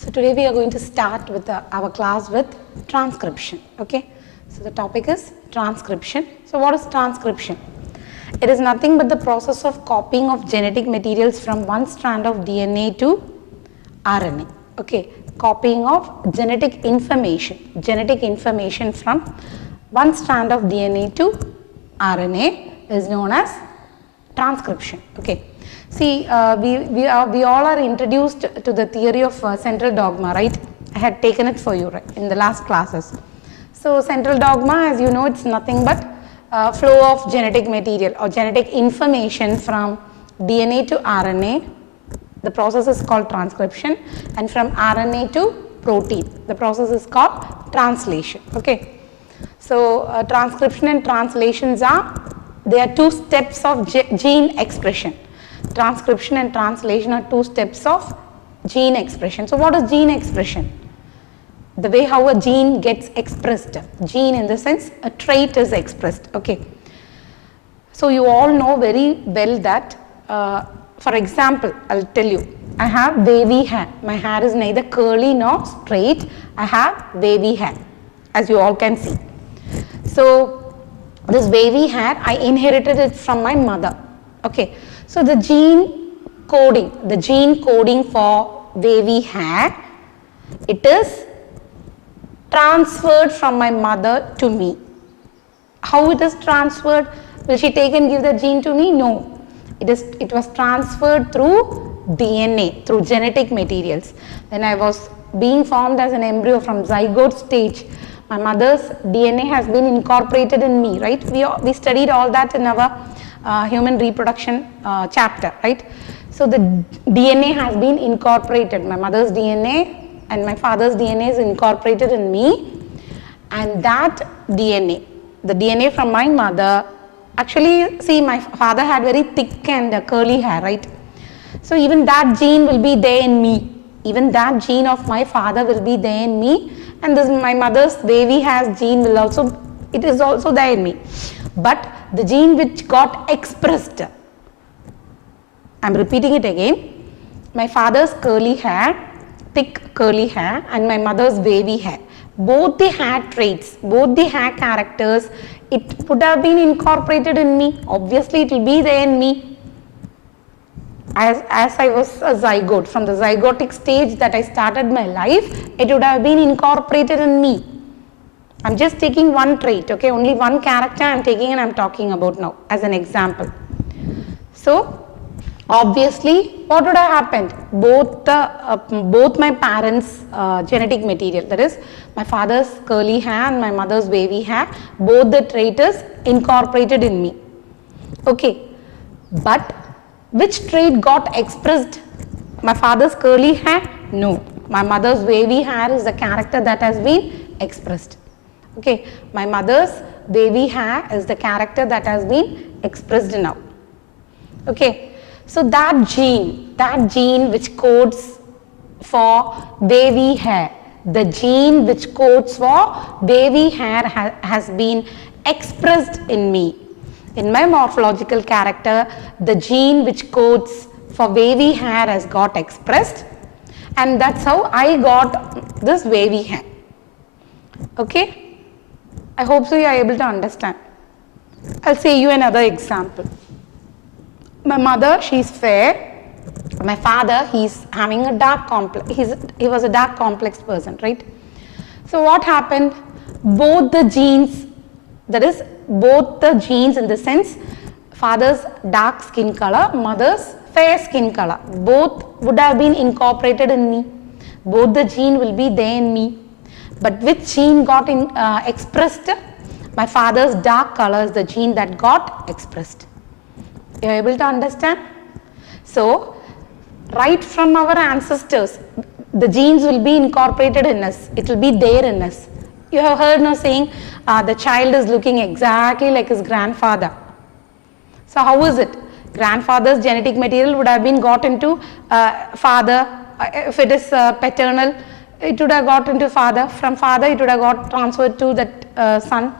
So today we are going to start with our class with transcription. Okay, so the topic is transcription. So what is transcription? It is nothing but the process of copying of genetic materials from one strand of DNA to RNA. Okay, copying of genetic information from one strand of DNA to RNA is known as transcription. Okay. See, we all are introduced to the theory of central dogma, right? I had taken it for you right, in the last classes. So, central dogma, as you know, it's nothing but flow of genetic material or genetic information from DNA to RNA. The process is called transcription, and from RNA to protein, the process is called translation. Okay. So, transcription and translations they are two steps of gene expression. Transcription and translation are two steps of gene expression. So what is gene expression? The way how a gene gets expressed. Gene in the sense a trait is expressed. Okay. So you all know very well that for example, I'll tell you, I have wavy hair. My hair is neither curly nor straight. I have wavy hair, as you all can see. So this wavy hair, I inherited it from my mother. Okay. So the gene coding for wavy hair, it is transferred from my mother to me. How it is transferred? Will she take and give the gene to me? No. It was transferred through DNA, through genetic materials. When I was being formed as an embryo from zygote stage, my mother's DNA has been incorporated in me, right? We studied all that in our human reproduction chapter, right? So the DNA has been incorporated. My mother's DNA and my father's DNA is incorporated in me, and that DNA, the DNA from my mother, actually see, my father had very thick and curly hair, right? So even that gene will be there in me. Even that gene of my father will be there in me, and this my mother's wavy hair gene will also, it is also there in me. But the gene which got expressed, I am repeating it again, my father's curly hair, thick curly hair, and my mother's wavy hair, both the hair traits, both the hair characters, it would have been incorporated in me. Obviously it will be there in me. As I was a zygote, from the zygotic stage that I started my life, it would have been incorporated in me. I am just taking one trait, okay, only one character I am taking and I am talking about now as an example. So obviously what would have happened? Both my parents' genetic material, that is my father's curly hair and my mother's wavy hair, both the trait is incorporated in me. Okay, but which trait got expressed? My father's curly hair? No. My mother's wavy hair is the character that has been expressed. Okay, my mother's wavy hair is the character that has been expressed now. Okay, so that gene which codes for wavy hair, the gene which codes for wavy hair has been expressed in me. In my morphological character, the gene which codes for wavy hair has got expressed, and that's how I got this wavy hair. Okay. I hope so you are able to understand. I'll say you another example. My mother, she is fair. My father, he is having a dark complex. He was a dark complex person, right? So what happened? Both the genes, that is both the genes in the sense, father's dark skin color, mother's fair skin color, both would have been incorporated in me. Both the gene will be there in me. But which gene got expressed? My father's dark color is the gene that got expressed. You are able to understand? So, right from our ancestors, the genes will be incorporated in us. It will be there in us. You have heard no saying, the child is looking exactly like his grandfather. So, how is it? Grandfather's genetic material would have been got into father. If it is paternal, it would have got into father. From father, it would have got transferred to that son.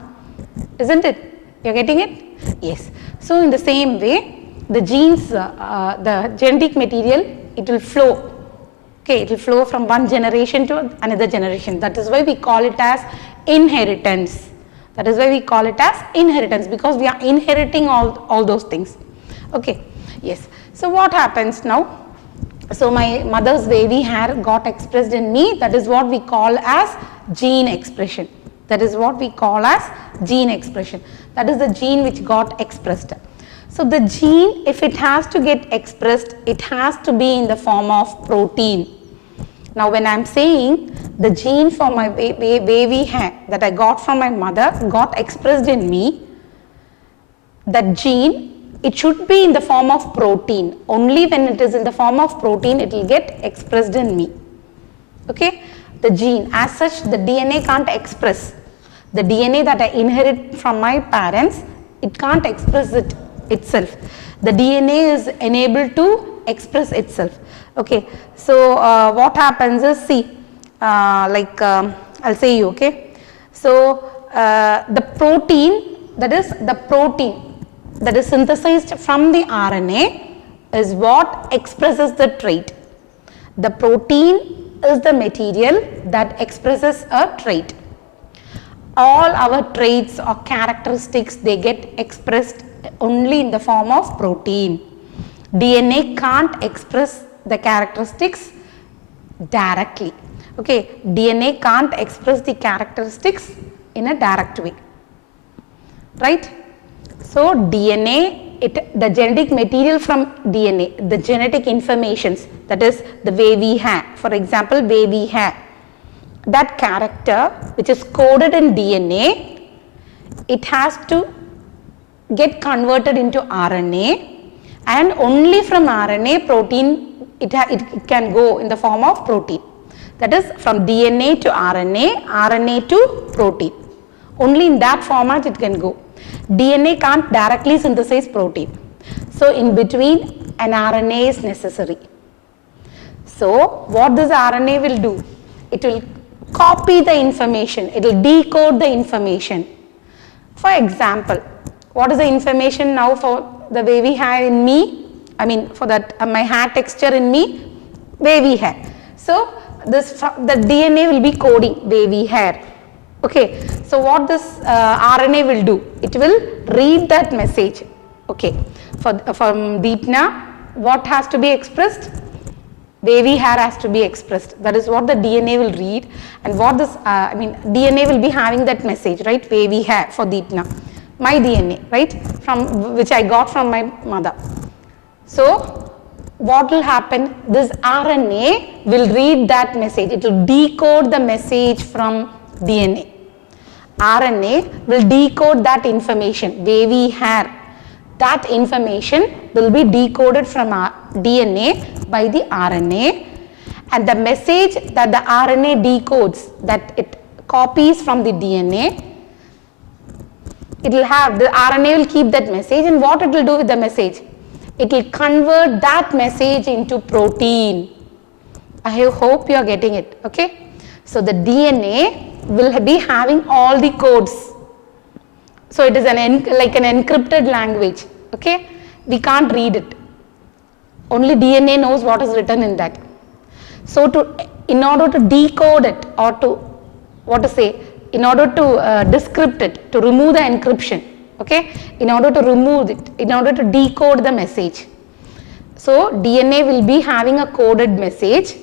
Isn't it? You are getting it? Yes. So in the same way, the genes, the genetic material, it will flow. Okay, it will flow from one generation to another generation. That is why we call it as inheritance. That is why we call it as inheritance, because we are inheriting all those things. Okay, yes. So what happens now? So my mother's wavy hair got expressed in me. That is what we call as gene expression. That is what we call as gene expression. That is the gene which got expressed. So the gene, if it has to get expressed, it has to be in the form of protein. Now when I am saying the gene for my wavy hair that I got from my mother got expressed in me, that gene, it should be in the form of protein. Only when it is in the form of protein, it will get expressed in me. Okay, the gene as such, the DNA can't express. The DNA that I inherit from my parents, it can't express it itself. The DNA is enabled to express itself. Okay, so what happens is, see, I'll say you, okay. So the protein, that is the protein that is synthesized from the RNA is what expresses the trait. The protein is the material that expresses a trait. All our traits or characteristics, they get expressed only in the form of protein. DNA can't express the characteristics directly. Okay, DNA can't express the characteristics in a direct way, right? So DNA, the genetic material from DNA, the genetic informations, that is the wavy hair, for example, wavy hair, that character which is coded in DNA, it has to get converted into RNA, and only from RNA protein, it can go in the form of protein. That is from DNA to RNA, RNA to protein. Only in that format it can go. DNA can't directly synthesize protein. So in between, an RNA is necessary. So what this RNA will do? It will copy the information, it will decode the information. For example, what is the information now for the wavy hair in me? I mean for that my hair texture in me, wavy hair. So this the DNA will be coding wavy hair. Okay, so what this RNA will do? It will read that message. Okay, from Deepna, what has to be expressed? Wavy hair has to be expressed. That is what the DNA will read, and what this DNA will be having that message, right? Wavy hair for Deepna, my DNA, right? From which I got from my mother. So what will happen? This RNA will read that message. It will decode the message from DNA. RNA will decode that information, wavy hair. That information will be decoded from our DNA by the RNA, and the message that the RNA decodes, that it copies from the DNA, it will have, the RNA will keep that message, and what it will do with the message? It will convert that message into protein. I hope you are getting it, okay? So the DNA will be having all the codes. So it is like an encrypted language, okay? We can't read it. Only DNA knows what is written in that. So in order to decode it, or to in order to decrypt it, to remove the encryption, okay? In order to remove it, in order to decode the message. So DNA will be having a coded message.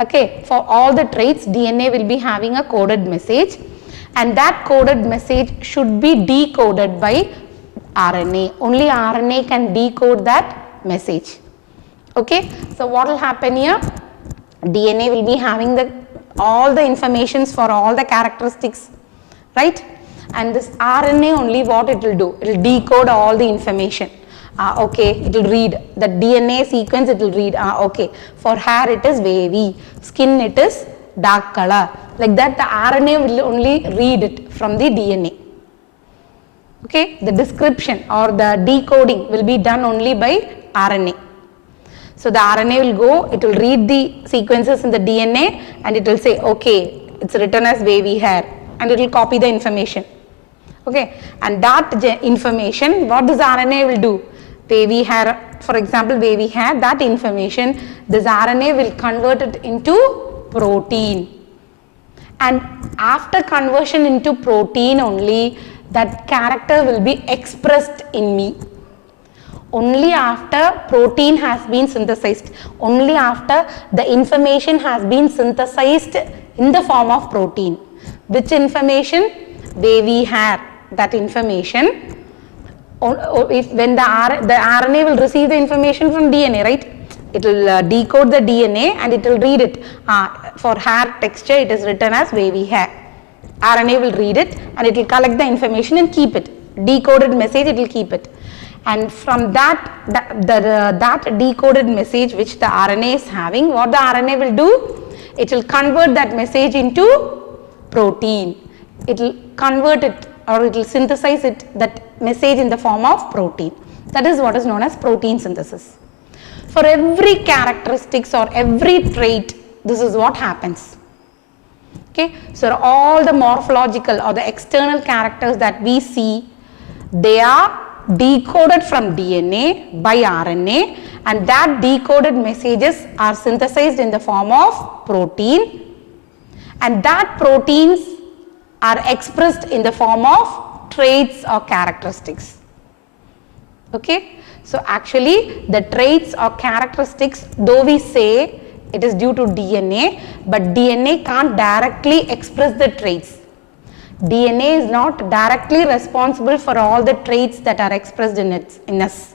Okay, for all the traits, DNA will be having a coded message, and that coded message should be decoded by RNA. Only RNA can decode that message. Okay, so what will happen here? DNA will be having all the informations for all the characteristics, right? And this RNA only what it will do? It will decode all the information. Okay, it will read the DNA sequence, it will read, okay, for hair it is wavy, skin it is dark color. Like that, the RNA will only read it from the DNA. Okay, the description or the decoding will be done only by RNA. So the RNA will go, it will read the sequences in the DNA, and it will say, okay, it's written as wavy hair, and it will copy the information. Okay, and that information, what this RNA will do? wavy hair, for example, wavy hair, that information, this RNA will convert it into protein. And after conversion into protein only, that character will be expressed in me. Only after protein has been synthesized, only after the information has been synthesized in the form of protein. Which information? Wavy hair, that information. If when the RNA will receive the information from DNA, right? It will decode the DNA and it will read it. For hair texture, it is written as wavy hair. RNA will read it and it will collect the information and keep it. Decoded message, it will keep it. And from that decoded message which the RNA is having, what the RNA will do? It will convert that message into protein. It will convert it, or it will synthesize it, that message in the form of protein. That is what is known as protein synthesis. For every characteristics or every trait, this is what happens. Okay, so all the morphological or the external characters that we see, they are decoded from DNA by RNA, and that decoded messages are synthesized in the form of protein, and that proteins are expressed in the form of traits or characteristics. Okay, so actually the traits or characteristics, though we say it is due to DNA, but DNA can't directly express the traits. DNA is not directly responsible for all the traits that are expressed in us.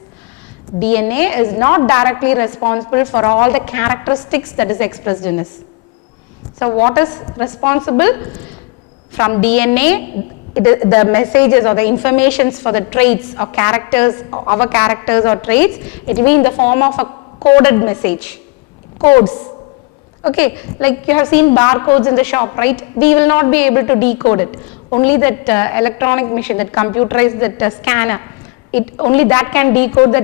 DNA is not directly responsible for all the characteristics that is expressed in us. So what is responsible? From DNA, the messages or the informations for the traits or characters, our characters or traits, it will be in the form of a coded message, codes. Okay, like you have seen barcodes in the shop, right? We will not be able to decode it. Only that electronic machine, that computerized, that scanner, only that can decode that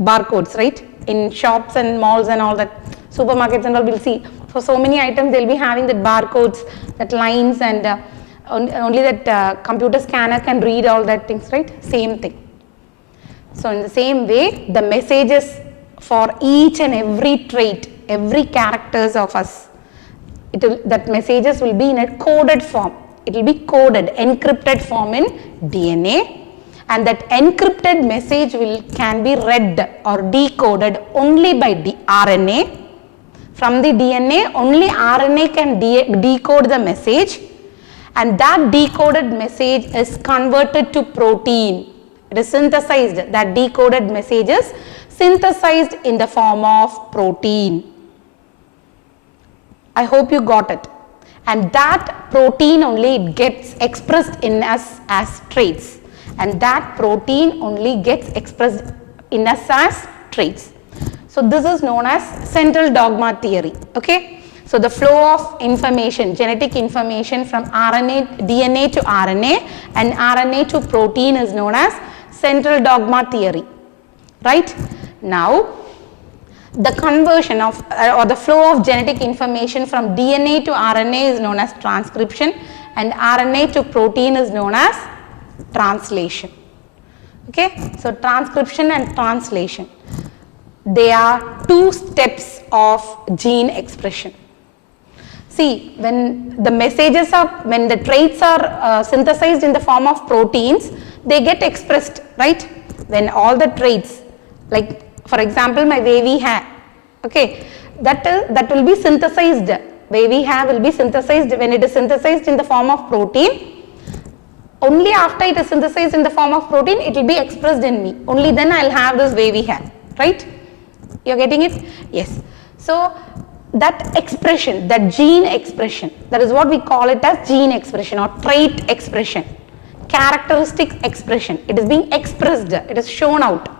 barcodes, right? In shops and malls and all that, supermarkets and all, we'll see. For so many items, they'll be having that barcodes, that lines, and only that computer scanner can read all that things, right? Same thing. So in the same way, the messages for each and every trait, every characters of us, that messages will be in a coded form. It will be coded, encrypted form in DNA, and that encrypted message can be read or decoded only by the RNA. From the DNA, only RNA can decode the message, and that decoded message is converted to protein. It is synthesized, that decoded message is synthesized in the form of protein. I hope you got it. And that protein only gets expressed in us as traits, and that protein only gets expressed in us as traits. So this is known as central dogma theory. Okay, so the flow of information, genetic information from DNA to RNA and RNA to protein is known as central dogma theory, right? Now the conversion of or the flow of genetic information from DNA to RNA is known as transcription, and RNA to protein is known as translation. Okay, so transcription and translation, they are two steps of gene expression. See, when the messages are, when the traits are synthesized in the form of proteins, they get expressed, right? When all the traits, like for example my wavy hair, okay, that will be synthesized. Wavy hair will be synthesized. When it is synthesized in the form of protein, only after it is synthesized in the form of protein, it will be expressed in me. Only then I will have this wavy hair, right? You are getting it? Yes. So that expression, that gene expression, that is what we call it as gene expression or trait expression, characteristic expression. It is being expressed, it is shown out.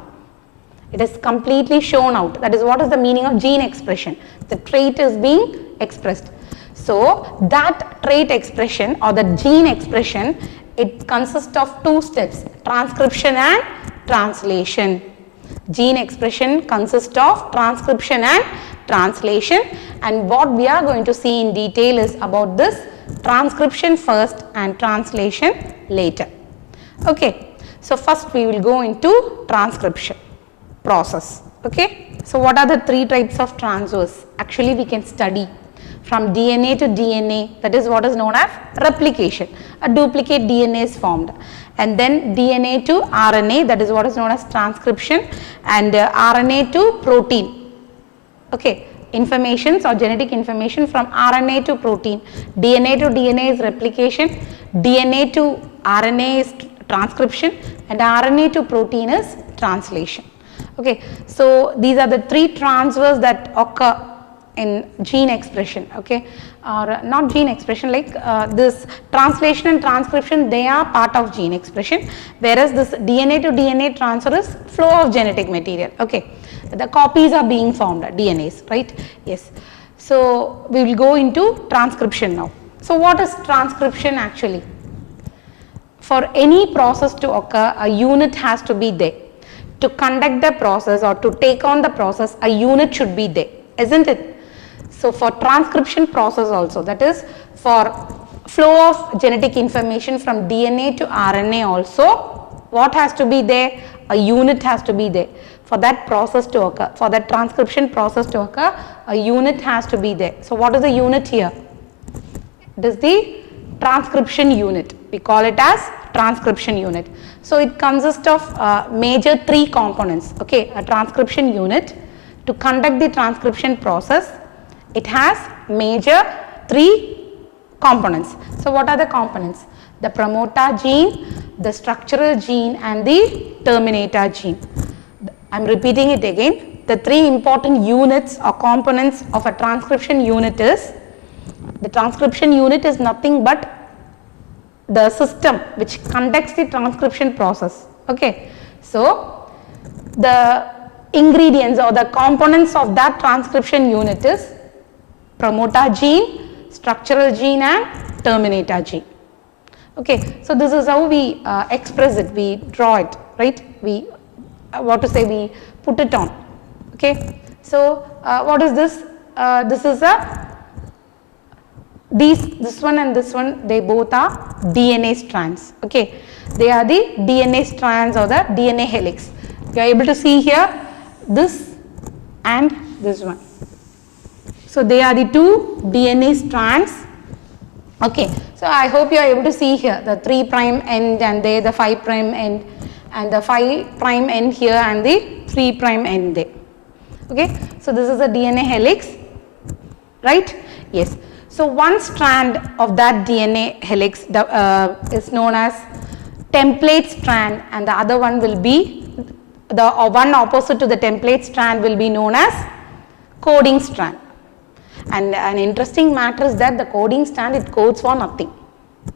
It is completely shown out. That is what is the meaning of gene expression. The trait is being expressed. So that trait expression or the gene expression, it consists of two steps, transcription and translation. Gene expression consists of transcription and translation, and what we are going to see in detail is about this transcription first and translation later. Okay, So first we will go into transcription process. Okay. So what are the three types of transfers? Actually we can study from DNA to DNA, that is what is known as replication. A duplicate DNA is formed, and then DNA to RNA, that is what is known as transcription, and RNA to protein. Okay, informations or genetic information from RNA to protein. DNA to DNA is replication, DNA to RNA is transcription, and RNA to protein is translation. Okay, so these are the three transfers that occur in gene expression, okay, or not gene expression, like this translation and transcription, they are part of gene expression, whereas this DNA to DNA transfer is flow of genetic material. Okay, the copies are being formed, DNAs, right? Yes. So we will go into transcription now. So what is transcription actually? For any process to occur, a unit has to be there. To conduct the process or to take on the process, a unit should be there, isn't it? So for transcription process also, that is for flow of genetic information from DNA to RNA also, what has to be there? A unit has to be there. For that process to occur, for that transcription process to occur, a unit has to be there. So what is the unit here? It is the transcription unit. We call it as transcription unit. So it consists of major three components. Okay, a transcription unit to conduct the transcription process, it has major three components. So what are the components? The promoter gene, the structural gene, and the terminator gene. I am repeating it again. The three important units or components of a transcription unit is, the transcription unit is nothing but the system which conducts the transcription process. Okay. So the ingredients or the components of that transcription unit is promoter gene, structural gene, and terminator gene. Okay, so this is how we express it, we draw it, right? We we put it on. Okay, so what is this? This is this one and this one, they both are DNA strands. Okay, they are the DNA strands or the DNA helix. You are able to see here this and this one. So they are the two DNA strands. Okay, so I hope you are able to see here the 3' end and there the 5' end, and the 5' end here and the 3' end there. Okay, so this is a DNA helix, right? Yes. So one strand of that DNA helix is known as template strand, and the other one will be the one opposite to the template strand will be known as coding strand. And an interesting matter is that the coding strand, it codes for nothing,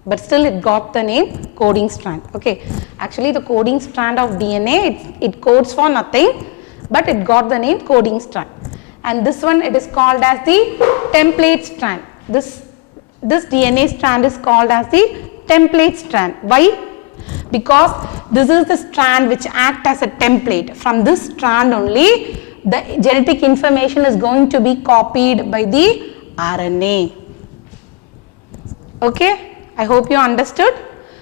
but still it got the name coding strand. Okay, actually the coding strand of DNA, it codes for nothing, but it got the name coding strand. And this one, it is called as the template strand. This DNA strand is called as the template strand. Why? Because this is the strand which acts as a template. From this strand only the genetic information is going to be copied by the RNA. Okay, I hope you understood.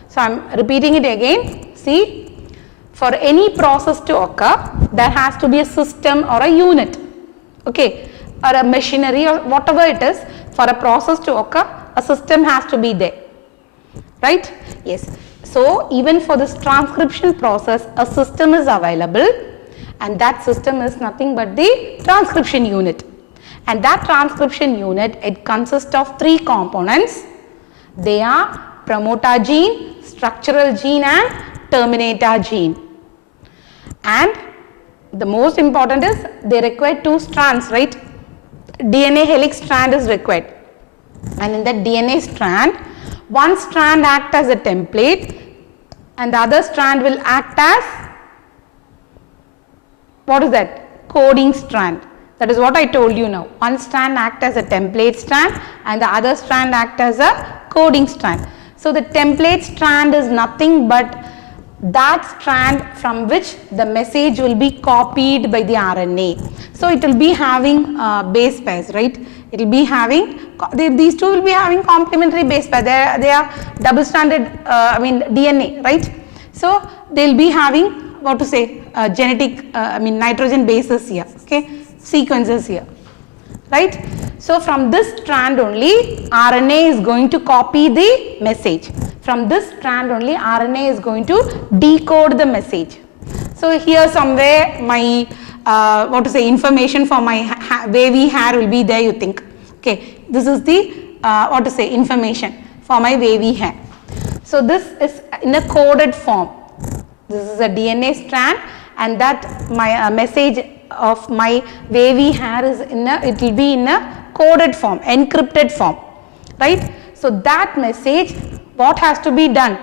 So I am repeating it again. See, for any process to occur, there has to be a system or a unit, okay, or a machinery or whatever it is. For a process to occur, a system has to be there, right? Yes. So even for this transcription process, a system is available, and that system is nothing but the transcription unit. And that transcription unit, it consists of three components. They are promoter gene, structural gene, and terminator gene. And the most important is they require two strands, right? DNA helix strand is required, and in that DNA strand, one strand acts as a template and the other strand will act as, what is that? Coding strand. That is what I told you now. One strand acts as a template strand and the other strand acts as a coding strand. So the template strand is nothing but that strand from which the message will be copied by the RNA. So it will be having base pairs, right? It will be having, these two will be having complementary base pair. They are double stranded, DNA, right? So they'll be having what to say genetic nitrogen bases here, okay, sequences here, right. So from this strand only RNA is going to copy the message. From this strand only RNA is going to decode the message. So here somewhere my what to say information for my wavy hair will be there, you think. Okay, this is the what to say information for my wavy hair. So this is in a coded form. This is a DNA strand, and that my message of my wavy hair is in a, it will be in a coded form, encrypted form, right. So that message, what has to be done?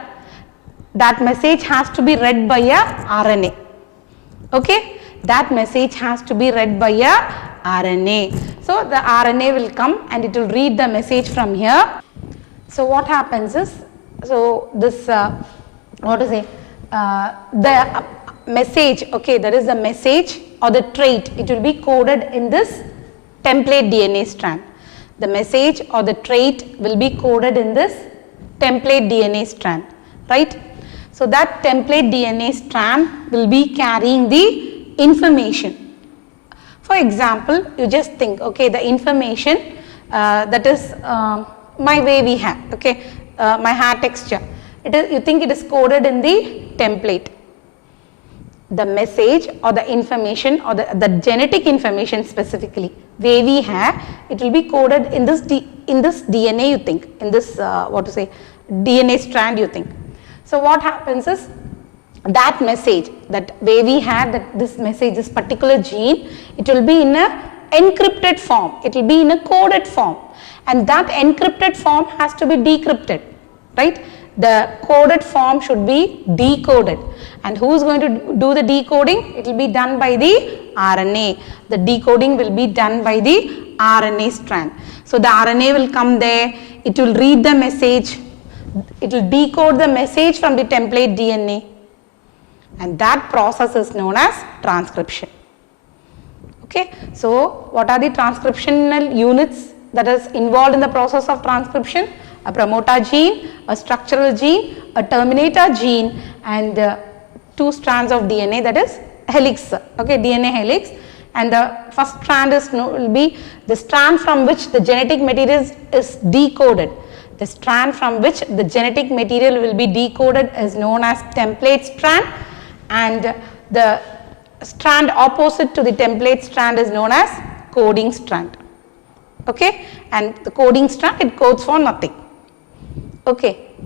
That message has to be read by a RNA. Okay, that message has to be read by a RNA. So the RNA will come and it will read the message from here. So what happens is, so this what to say the message, okay, there is a message or the trait, it will be coded in this template DNA strand. The message or the trait will be coded in this template DNA strand, right. So that template DNA strand will be carrying the information. For example, you just think, okay, the information that is my wavy hair, okay, my hair texture, it is, you think it is coded in the template. The message or the information or the genetic information specifically, wavy hair, it will be coded in this DNA, you think, in this what to say DNA strand, you think. So what happens is, that message, that wavy hair, that this message, this particular gene, it will be in a encrypted form, it will be in a coded form, and that encrypted form has to be decrypted, right. The coded form should be decoded, and who is going to do the decoding? It will be done by the RNA. The decoding will be done by the RNA strand. So the RNA will come there, it will read the message, it will decode the message from the template DNA, and that process is known as transcription. Okay, so what are the transcriptional units that is involved in the process of transcription? A promoter gene, a structural gene, a terminator gene, and two strands of DNA, that is helix, okay, DNA helix. And the first strand will be the strand from which the genetic material is decoded. The strand from which the genetic material will be decoded is known as template strand, and the strand opposite to the template strand is known as coding strand. Okay, and the coding strand, it codes for nothing. Okay,